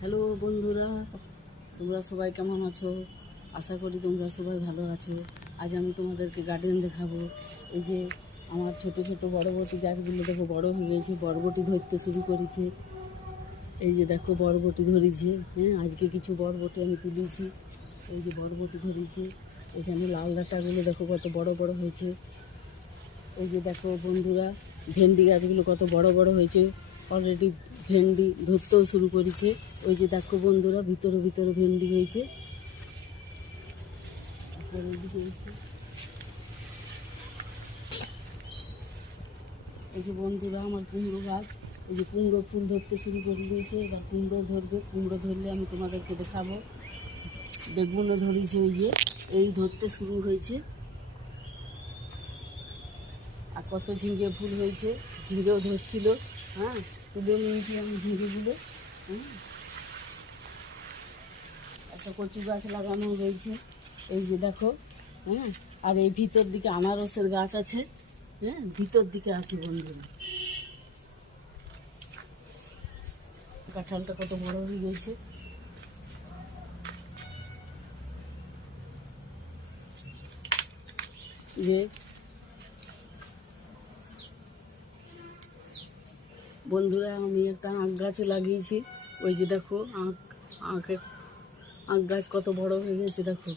Hello বন্ধুরা, তোমরা সবাই কেমন আছো? আশা করি তোমরা সবাই ভালো আছো। আজ আমি তোমাদেরকে গার্ডেন দেখাবো। এই যে আমার ছোট ছোট বরবটি গাছগুলো দেখো বড় হয়ে গেছে, বরবটি ধরতে শুরু করেছে। এই যে দেখো বরবটি ধরেছে। হ্যাঁ, আজকে কিছু বরবটি আমি তুলেছি। এই যে বরবটি ধরেছে। এখানে লাল ডাঁটাগুলো দেখো কত বড় বড় হয়েছে। এই যে দেখো বন্ধুরা, ভেন্ডি গাছগুলো কত বড় বড় হয়েছে। অলরেডি ভেন্ডি ধরতেও শুরু করেছে। ওই যে দেখো বন্ধুরা, ভিতরে ভিতরে ভেন্ডি হয়েছে। এই যে বন্ধুরা, আমার কুমড়ো গাছ, এই যে কুমড়ো ফুল ধরতে শুরু করে দিয়েছে। এবার কুমড়ো ধরবে, কুমড়ো ধরলে আমি তোমাদেরকে দেখাবো। বেগুনও ধরেছে, ওই যে এই ধরতে শুরু হয়েছে। আর কত ঝিঙে ফুল হয়েছে, ঝিঙেও ধরছিল। হ্যাঁ, তুলে নিয়েছি আমি ঝিঙেগুলো। হ্যাঁ, একটা কচু গাছ লাগানো রয়েছে, এই যে দেখো। হ্যাঁ, আর এই ভিতর দিকে আনারসের গাছ আছে। হ্যাঁ, ভিতর দিকে আছে বন্ধুরা। কাঁঠালটা কত বড় হয়ে গেছে। যে বন্ধুরা, আমি একটা আখ গাছও লাগিয়েছি। ওই যে দেখো, আখ গাছ কত বড় হয়ে গেছে দেখো।